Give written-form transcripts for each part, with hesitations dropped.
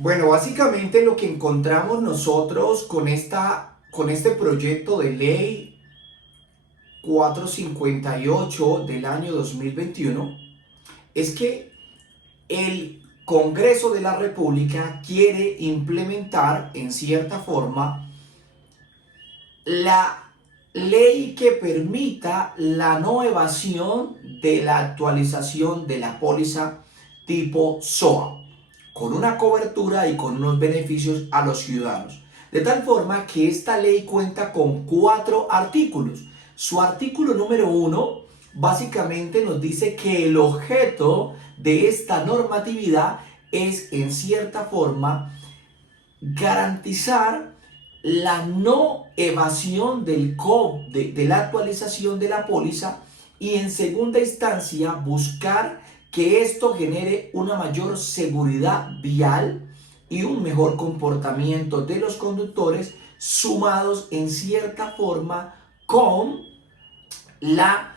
Bueno, básicamente lo que encontramos nosotros con este proyecto de ley 458 del año 2021 es que el Congreso de la República quiere implementar en cierta forma la ley que permita la no evasión de la actualización de la póliza tipo SOA, con una cobertura y con unos beneficios a los ciudadanos. De tal forma que esta ley cuenta con 4 artículos. Su artículo número 1 básicamente nos dice que el objeto de esta normatividad es en cierta forma garantizar la no evasión de la actualización de la póliza y en segunda instancia buscar que esto genere una mayor seguridad vial y un mejor comportamiento de los conductores sumados en cierta forma con la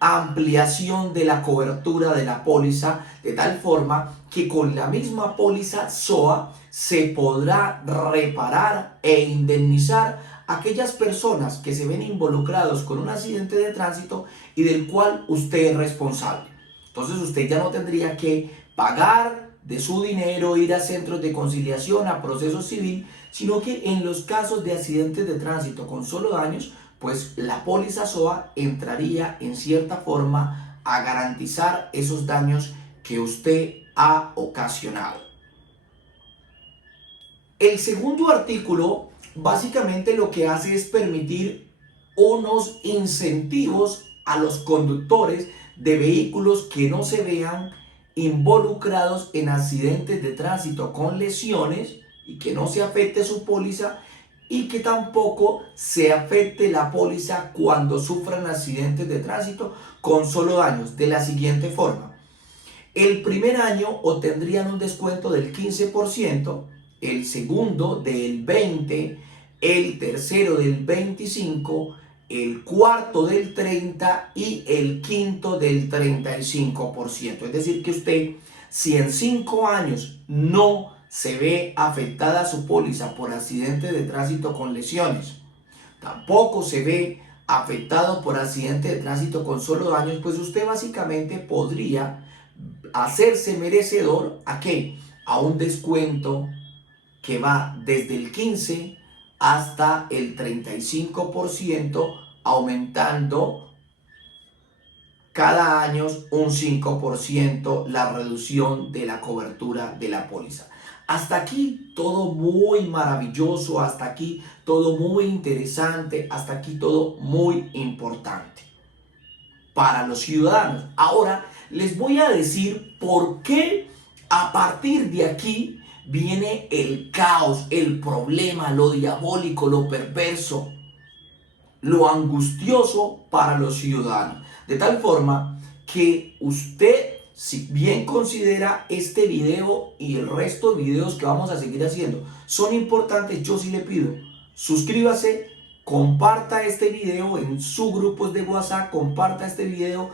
ampliación de la cobertura de la póliza de tal forma que con la misma póliza SOA se podrá reparar e indemnizar a aquellas personas que se ven involucrados con un accidente de tránsito y del cual usted es responsable. Entonces usted ya no tendría que pagar de su dinero, ir a centros de conciliación, a proceso civil, sino que en los casos de accidentes de tránsito con solo daños, pues la póliza SOA entraría en cierta forma a garantizar esos daños que usted ha ocasionado. El segundo artículo básicamente lo que hace es permitir unos incentivos a los conductores de vehículos que no se vean involucrados en accidentes de tránsito con lesiones y que no se afecte su póliza y que tampoco se afecte la póliza cuando sufran accidentes de tránsito con solo daños, de la siguiente forma. El primer año obtendrían un descuento del 15%, el segundo del 20%, el tercero del 25%, el cuarto del 30% y el quinto del 35%. Es decir que usted, si en 5 años no se ve afectada su póliza por accidentes de tránsito con lesiones, tampoco se ve afectado por accidente de tránsito con solo daños, pues usted básicamente podría hacerse merecedor ¿a qué? A un descuento que va desde el 15 hasta el 35%, aumentando cada año un 5% la reducción de la cobertura de la póliza. Hasta aquí todo muy maravilloso, hasta aquí todo muy interesante, hasta aquí todo muy importante para los ciudadanos. Ahora les voy a decir por qué a partir de aquí viene el caos, el problema, lo diabólico, lo perverso, lo angustioso para los ciudadanos. De tal forma que usted, si bien considera este video y el resto de videos que vamos a seguir haciendo son importantes, yo sí le pido, suscríbase, comparta este video en sus grupos de WhatsApp, comparta este video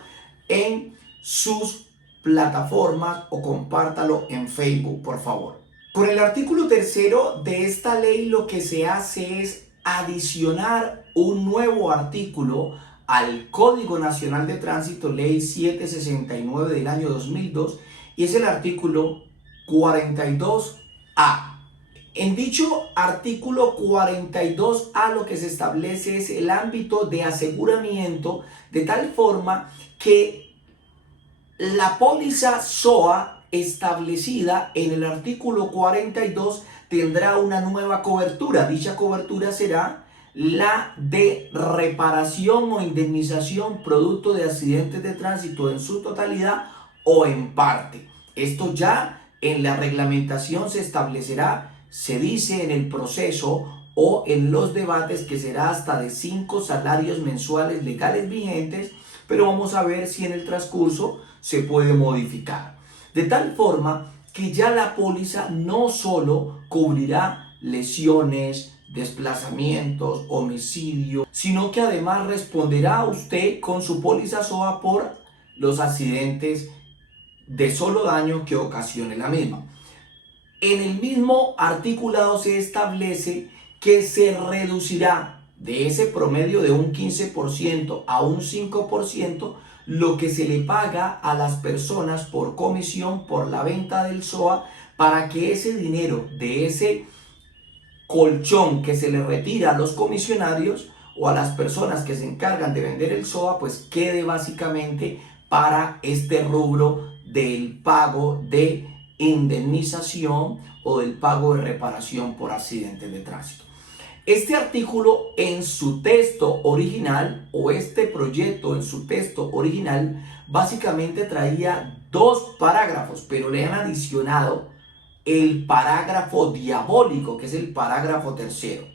en sus plataformas o compártalo en Facebook, por favor. Con el artículo tercero de esta ley lo que se hace es adicionar un nuevo artículo al Código Nacional de Tránsito, Ley 769 del año 2002, y es el artículo 42A. En dicho artículo 42A lo que se establece es el ámbito de aseguramiento de tal forma que la póliza SOA establecida en el artículo 42 tendrá una nueva cobertura. Dicha cobertura será la de reparación o indemnización producto de accidentes de tránsito en su totalidad o en parte. Esto ya en la reglamentación se establecerá, se dice en el proceso o en los debates que será hasta de 5 salarios mensuales legales vigentes, pero vamos a ver si en el transcurso se puede modificar. De tal forma que ya la póliza no solo cubrirá lesiones, desplazamientos, homicidio, sino que además responderá a usted con su póliza SOA por los accidentes de solo daño que ocasione la misma. En el mismo articulado se establece que se reducirá de ese promedio de un 15% a un 5% lo que se le paga a las personas por comisión por la venta del SOA, para que ese dinero de ese colchón que se le retira a los comisionarios o a las personas que se encargan de vender el SOA, pues quede básicamente para este rubro del pago de indemnización o del pago de reparación por accidentes de tránsito. Este artículo en su texto original, o este proyecto en su texto original, básicamente traía dos parágrafos, pero le han adicionado el parágrafo diabólico, que es el parágrafo tercero.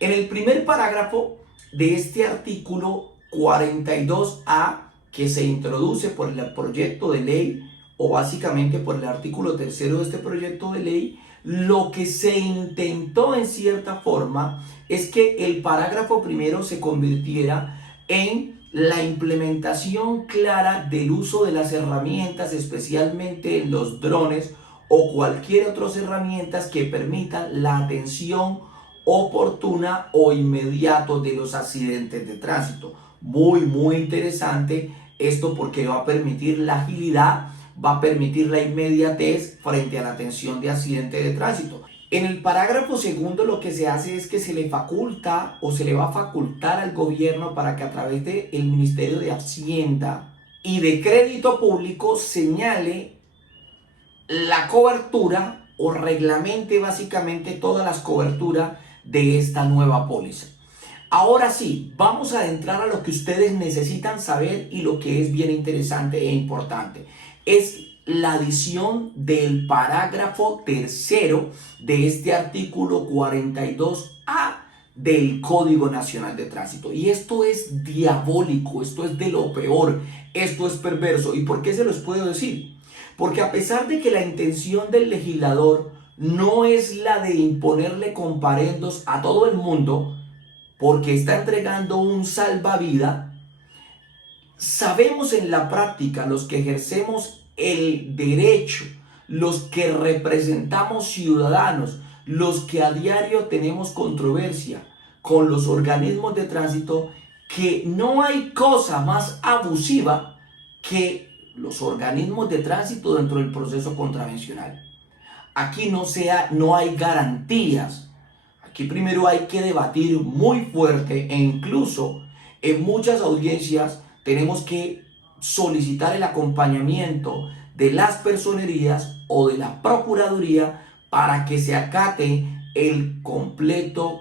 En el primer parágrafo de este artículo 42A, que se introduce por el proyecto de ley, o básicamente por el artículo tercero de este proyecto de ley, lo que se intentó en cierta forma es que el parágrafo primero se convirtiera en la implementación clara del uso de las herramientas, especialmente en los drones o cualquier otras herramientas que permitan la atención oportuna o inmediato de los accidentes de tránsito. Muy interesante esto, porque va a permitir la agilidad, va a permitir la inmediatez frente a la atención de accidentes de tránsito. En el parágrafo segundo lo que se hace es que se le faculta o se le va a facultar al gobierno para que a través del Ministerio de Hacienda y de Crédito Público señale la cobertura o reglamente básicamente todas las coberturas de esta nueva póliza. Ahora sí, vamos a entrar a lo que ustedes necesitan saber y lo que es bien interesante e importante. Es la adición del parágrafo tercero de este artículo 42A del Código Nacional de Tránsito. Y esto es diabólico, esto es de lo peor, esto es perverso. ¿Y por qué se los puedo decir? Porque a pesar de que la intención del legislador no es la de imponerle comparendos a todo el mundo, porque está entregando un salvavidas, sabemos en la práctica, los que ejercemos el derecho, los que representamos ciudadanos, los que a diario tenemos controversia con los organismos de tránsito, que no hay cosa más abusiva que los organismos de tránsito dentro del proceso contravencional. Aquí no hay garantías. Aquí primero hay que debatir muy fuerte, e incluso en muchas audiencias tenemos que solicitar el acompañamiento de las personerías o de la Procuraduría para que se acate el completo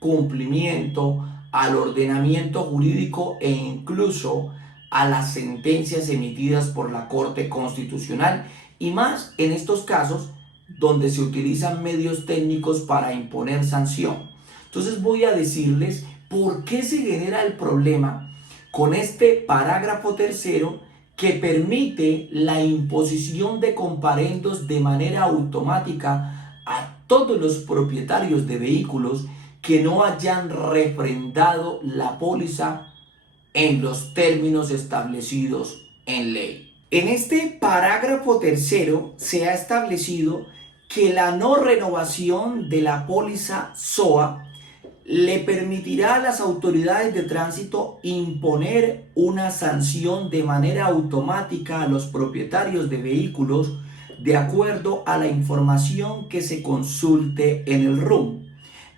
cumplimiento al ordenamiento jurídico e incluso a las sentencias emitidas por la Corte Constitucional, y más en estos casos donde se utilizan medios técnicos para imponer sanción. Entonces voy a decirles por qué se genera el problema con este parágrafo tercero, que permite la imposición de comparendos de manera automática a todos los propietarios de vehículos que no hayan refrendado la póliza en los términos establecidos en ley. En este parágrafo tercero se ha establecido que la no renovación de la póliza SOA le permitirá a las autoridades de tránsito imponer una sanción de manera automática a los propietarios de vehículos de acuerdo a la información que se consulte en el RUM.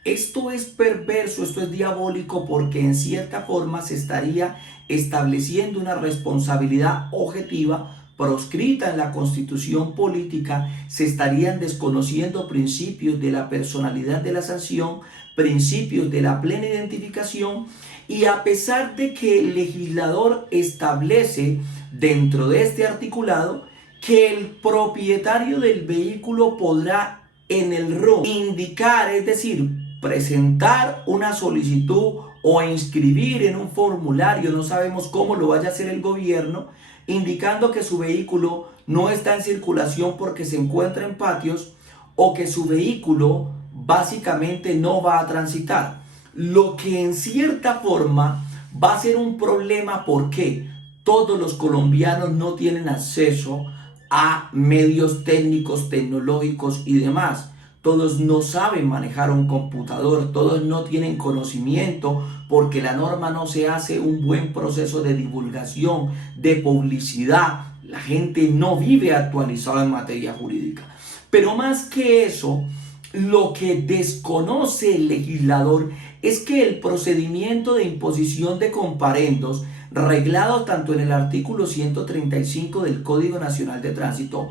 Esto es perverso, esto es diabólico, porque en cierta forma se estaría estableciendo una responsabilidad objetiva proscrita en la Constitución política, se estarían desconociendo principios de la personalidad de la sanción, principios de la plena identificación, y a pesar de que el legislador establece dentro de este articulado que el propietario del vehículo podrá en el RUM indicar, es decir, presentar una solicitud o inscribir en un formulario, no sabemos cómo lo vaya a hacer el gobierno, indicando que su vehículo no está en circulación porque se encuentra en patios, o que su vehículo básicamente no va a transitar. Lo que en cierta forma va a ser un problema, porque todos los colombianos no tienen acceso a medios técnicos, tecnológicos y demás. Todos no saben manejar un computador, todos no tienen conocimiento porque la norma no se hace un buen proceso de divulgación, de publicidad. La gente no vive actualizada en materia jurídica. Pero más que eso, lo que desconoce el legislador es que el procedimiento de imposición de comparendos, reglado tanto en el artículo 135 del Código Nacional de Tránsito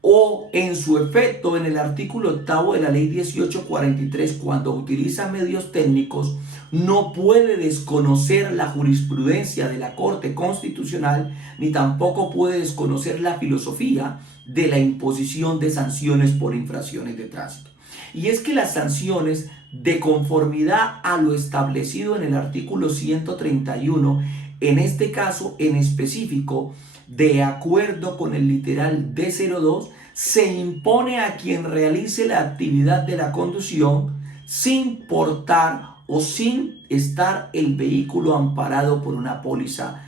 o en su efecto en el artículo 8 de la ley 1843, cuando utiliza medios técnicos, no puede desconocer la jurisprudencia de la Corte Constitucional, ni tampoco puede desconocer la filosofía de la imposición de sanciones por infracciones de tránsito. Y es que las sanciones, de conformidad a lo establecido en el artículo 131, en este caso en específico, de acuerdo con el literal D02, se impone a quien realice la actividad de la conducción sin portar o sin estar el vehículo amparado por una póliza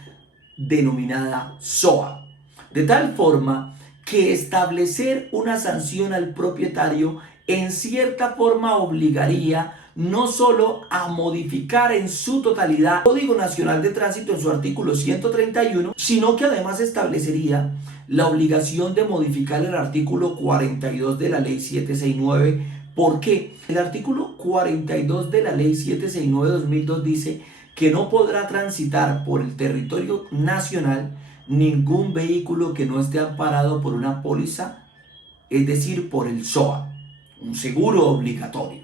denominada SOA. De tal forma que establecer una sanción al propietario en cierta forma obligaría no solo a modificar en su totalidad el Código Nacional de Tránsito en su artículo 131, sino que además establecería la obligación de modificar el artículo 42 de la ley 769. ¿Por qué? El artículo 42 de la ley 769-2002 dice que no podrá transitar por el territorio nacional ningún vehículo que no esté amparado por una póliza, es decir, por el SOA, un seguro obligatorio.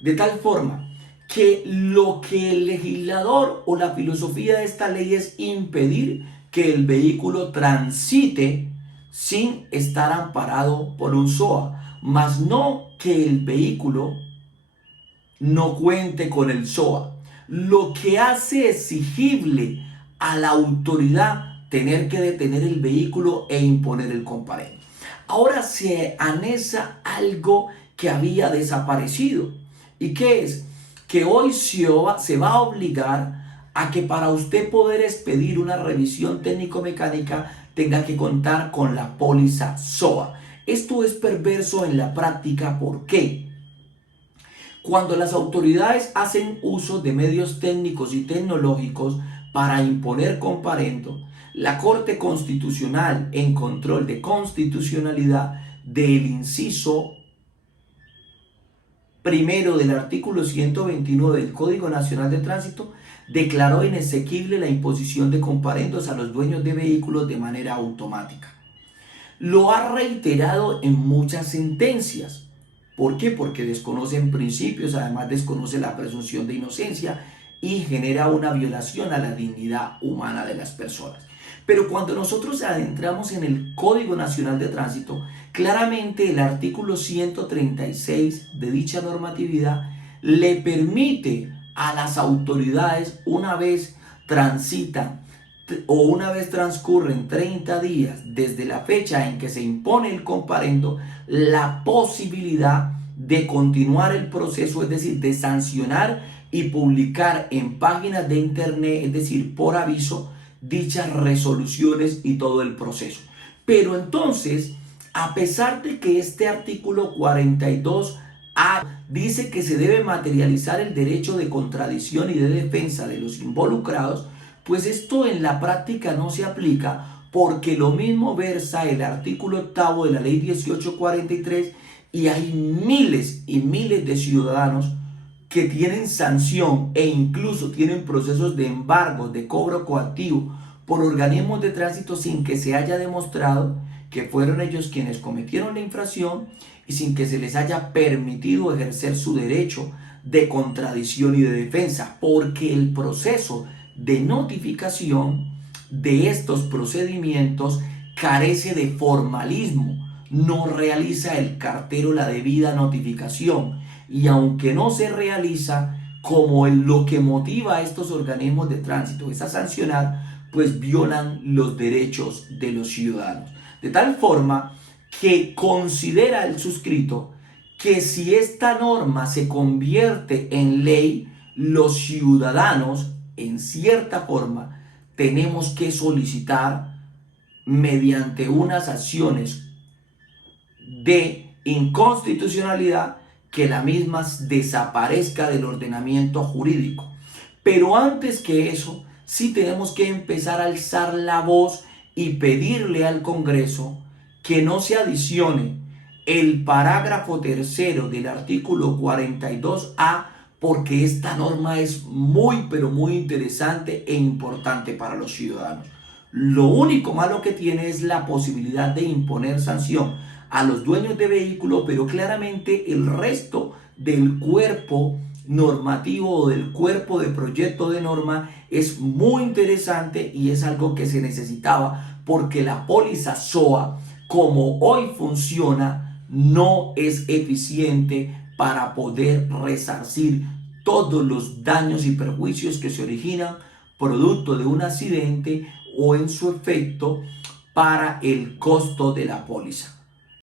De tal forma que lo que el legislador o la filosofía de esta ley es impedir que el vehículo transite sin estar amparado por un SOA, mas no que el vehículo no cuente con el SOA, lo que hace exigible a la autoridad tener que detener el vehículo e imponer el comparendo. Ahora se anexa algo que había desaparecido. ¿Y qué es? Que hoy se va a obligar a que para usted poder expedir una revisión técnico-mecánica tenga que contar con la póliza SOA. Esto es perverso en la práctica. ¿Por qué? Cuando las autoridades hacen uso de medios técnicos y tecnológicos para imponer comparendo, la Corte Constitucional, en control de constitucionalidad del inciso primero del artículo 129 del Código Nacional de Tránsito, declaró inexequible la imposición de comparendos a los dueños de vehículos de manera automática. Lo ha reiterado en muchas sentencias. ¿Por qué? Porque desconocen principios, además desconoce la presunción de inocencia y genera una violación a la dignidad humana de las personas. Pero cuando nosotros adentramos en el Código Nacional de Tránsito, claramente el artículo 136 de dicha normatividad le permite a las autoridades, una vez transitan o una vez transcurren 30 días desde la fecha en que se impone el comparendo, la posibilidad de continuar el proceso, es decir, de sancionar y publicar en páginas de internet, es decir, por aviso, dichas resoluciones y todo el proceso. Pero entonces, a pesar de que este artículo 42A dice que se debe materializar el derecho de contradicción y de defensa de los involucrados, pues esto en la práctica no se aplica, porque lo mismo versa el artículo 8 de la ley 1843 y hay miles y miles de ciudadanos que tienen sanción e incluso tienen procesos de embargo, de cobro coactivo por organismos de tránsito sin que se haya demostrado que fueron ellos quienes cometieron la infracción y sin que se les haya permitido ejercer su derecho de contradicción y de defensa, porque el proceso de notificación de estos procedimientos carece de formalismo, no realiza el cartero la debida notificación y aunque no se realiza, como lo que motiva a estos organismos de tránsito es a sancionar, pues violan los derechos de los ciudadanos. De tal forma que considera el suscrito que si esta norma se convierte en ley, los ciudadanos, en cierta forma, tenemos que solicitar mediante unas acciones de inconstitucionalidad que la misma desaparezca del ordenamiento jurídico. Pero antes que eso, sí tenemos que empezar a alzar la voz y pedirle al Congreso que no se adicione el parágrafo tercero del artículo 42A, porque esta norma es muy, pero muy interesante e importante para los ciudadanos. Lo único malo que tiene es la posibilidad de imponer sanción a los dueños de vehículos, pero claramente el resto del cuerpo normativo o del cuerpo de proyecto de norma es muy interesante y es algo que se necesitaba, porque la póliza SOA, como hoy funciona, no es eficiente para poder resarcir todos los daños y perjuicios que se originan producto de un accidente o en su efecto para el costo de la póliza.